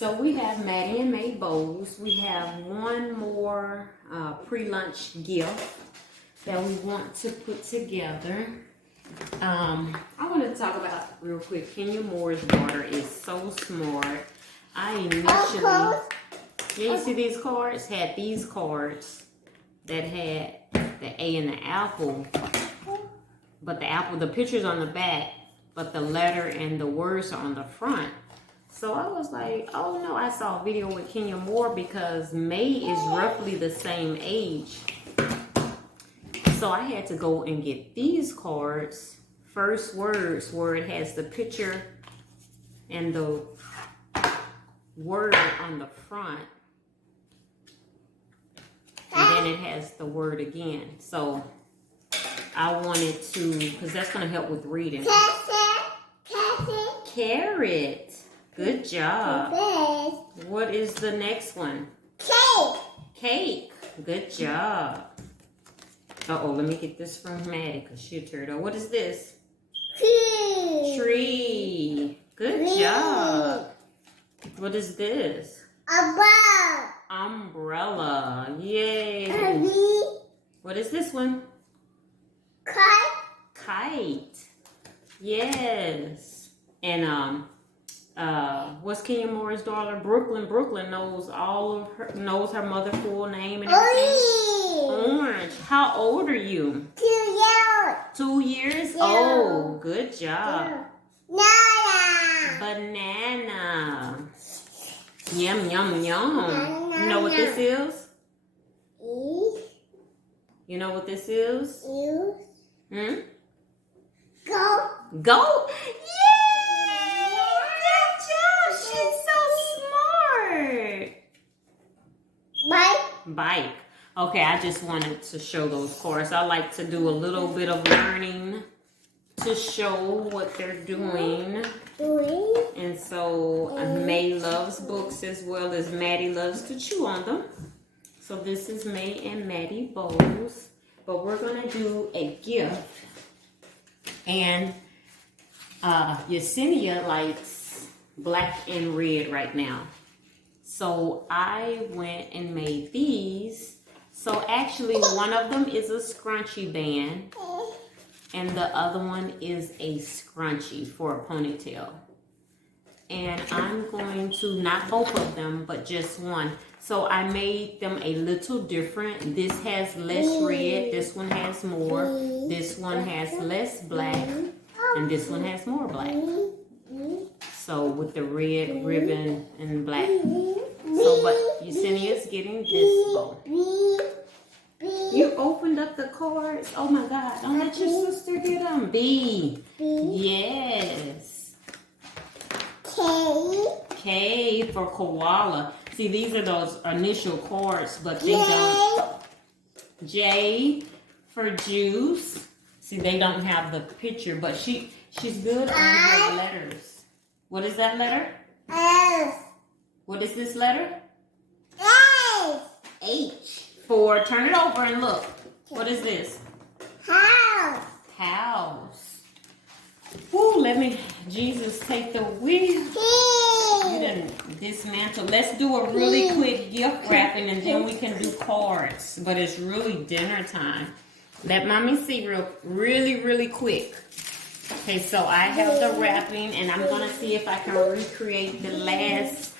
So we have Mattie and Mae Bows. We have one more pre-lunch gift that we want to put together. I want to talk about real quick. Kenya Moore's daughter is so smart. I initially, yeah, you see these cards? Had these cards that had the A and the apple, but the apple, the picture's on the back, but the letter and the words are on the front. So I was like, oh no, I saw a video with Kenya Moore because May is roughly the same age. So I had to go and get these cards, first words, where it has the picture and the word on the front. And then it has the word again. So I wanted to, because that's going to help with reading. Carrot. Good job. What is the next one? Cake. Cake. Good job. Uh-oh, let me get this from Mattie because she'll tear it up. What is this? Tree. Tree. Good job. What is this? Umbrella. Umbrella. Yay. What is this one? Kite. Kite. Yes. And what's Kenya Moore's daughter? Brooklyn. Brooklyn knows knows her mother's full name and everything. Orange. How old are you? 2 years. 2 years old. Good job. Banana. Banana. Yum, yum, yum. You know what this is? You know what this is? Hmm? Go. Go. Yay! Good job. She's so smart. Bike. Bike. Okay, I just wanted to show those cards. I like to do a little bit of learning to show what they're doing. And so May loves books as well as Mattie loves to chew on them. So this is Mae and Mae Bows. But we're going to do a gift. And Yesenia likes black and red right now. So I went and made these. So actually one of them is a scrunchie band. And the other one is a scrunchie for a ponytail. And I'm going to, not both of them, but just one. So I made them a little different. This has less red. This one has more. This one has less black. And this one has more black. So with the red ribbon and black. So, but Yesenia's getting this bow. You opened up the cards. Oh my God. Don't let your sister get them. B. Yes. K. K for koala. See, these are those initial cards, but they don't. J for juice. See, they don't have the picture, but she's good on her letters. What is that letter? S. What is this letter? S. H. For, turn it over and look. What is this? House. House. Woo, let me, Jesus, take the wheel. You didn't dismantle. Let's do a really quick gift wrapping and then we can do cards. But it's really dinner time. Let mommy see really quick. Okay, so I have the wrapping and I'm going to see if I can recreate the last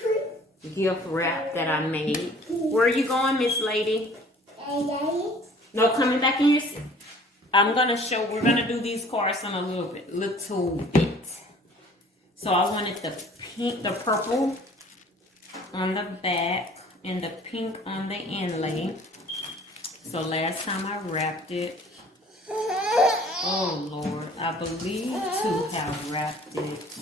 gift wrap that I made. Where are you going, Miss Lady? No, coming back in your seat. I'm going to show, we're going to do these cards on a little bit. So I wanted the pink, the purple on the back and the pink on the inlay. So last time I wrapped it, oh Lord, I believe to have wrapped it.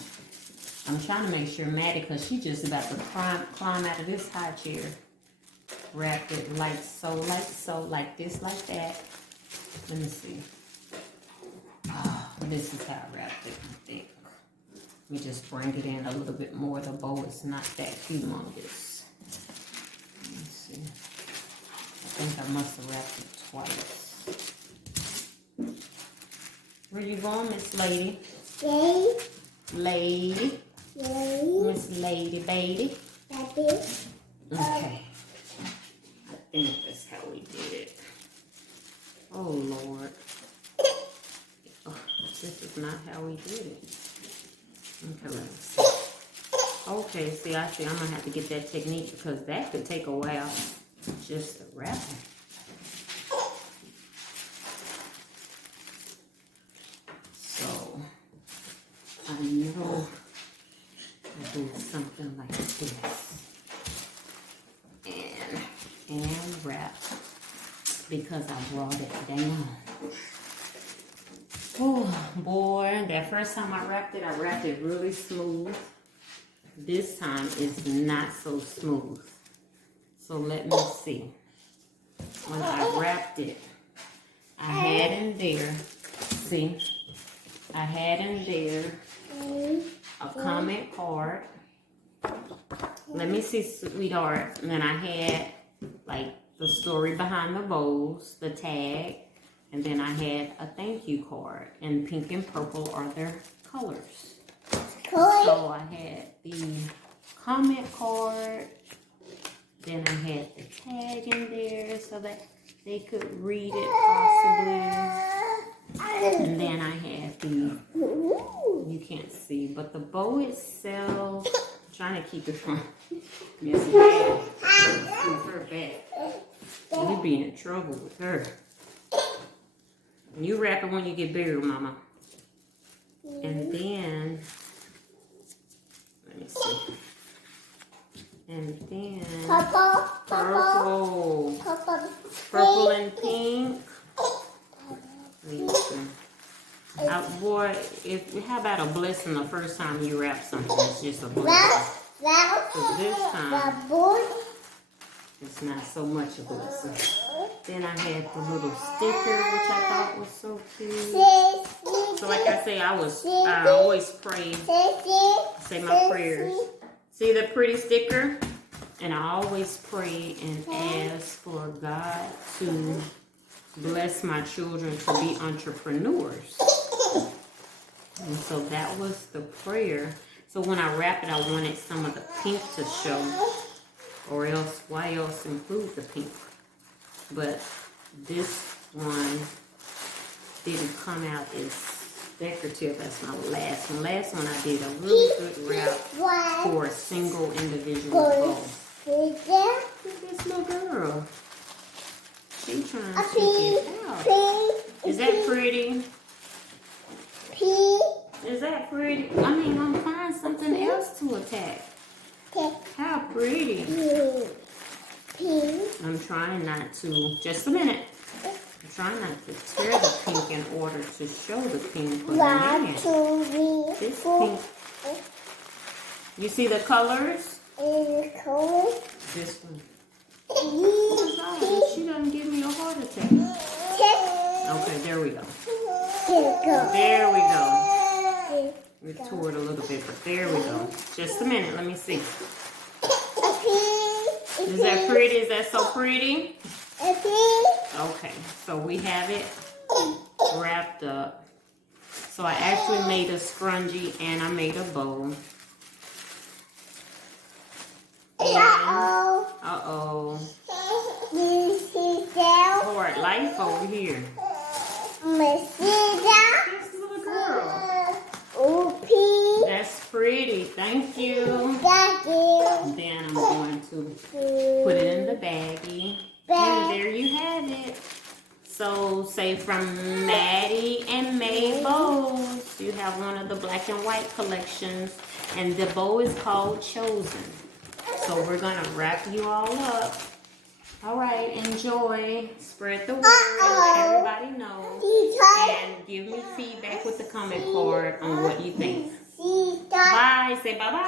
I'm trying to make sure Mattie, because she's just about to climb out of this high chair. Wrapped it like so, like this, like that. Let me see. Oh, this is how I wrapped it, I think. Let me just bring it in a little bit more. The bow is not that humongous. Let me see. I think I must have wrapped it twice. Where you going, Miss Lady? Lady. Lady. Lady. Miss Lady, baby. Okay. I think that's how we did it. Oh, Lord. Oh, this is not how we did it. Okay, let me see. Okay, see, I see. I'm going to have to get that technique because that could take a while. Just the wrapping. So, I know I do something like this. And wrap because I brought it down. Oh boy, that first time I wrapped it really smooth. This time it's not so smooth. So let me see. When I wrapped it, I had in there, see, I had in there a comment card. Let me see, sweetheart. And then I had like the story behind the bows, the tag, and then I had a thank you card. And pink and purple are their colors. So I had the comment card, then I had the tag in there so that they could read it possibly. And then I had the, you can't see, but the bow itself, I'm trying to keep it from messing her back. You be in trouble with her. You wrap it when you get bigger, Mama. And then, let me see. And then, purple and pink. Boy, how about a blessing the first time you wrap something? It's just a blessing. So this time, it's not so much a blessing. Then I had the little sticker, which I thought was so cute. So like I say, I always pray, say my prayers. See the pretty sticker? And I always pray and ask for God to bless my children to be entrepreneurs. And so that was the prayer. So when I wrap it, I wanted some of the pink to show. Or else, why else include the pink? But this one didn't come out as decorative as my last one. Last one I did a really good wrap for a single individual bow. Look at this little girl. She's trying to stick it out. Is that pretty? Is that pretty? I mean, I'm gonna find something else to attack. How pretty. I'm trying not to, just a minute. I'm trying not to tear the pink in order to show the pink. But man, this pink. You see the colors? This one. Oh my God, she doesn't give me a heart attack. Okay, there we go. There we go. We tore it a little bit, but there we go. Just a minute, let me see. Is that pretty? Is that so pretty? Okay, so we have it wrapped up. So I actually made a scrunchie and I made a bow. Uh-oh. Hard life over here. This little girl. That's pretty. Thank you. Then I'm going to put it in the baggie. And there you have it. So, say from Mattie and Mae Bows. You have one of the black and white collections. And the bow is called Chosen. So we're going to wrap you all up. All right, enjoy. Spread the word and let everybody know. And give me feedback with the comment card on what you think. Bye. Say bye-bye.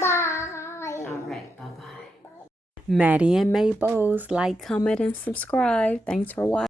Bye-bye. All right, bye-bye. Mattie and Mae Bows. Like, comment, and subscribe. Thanks for watching.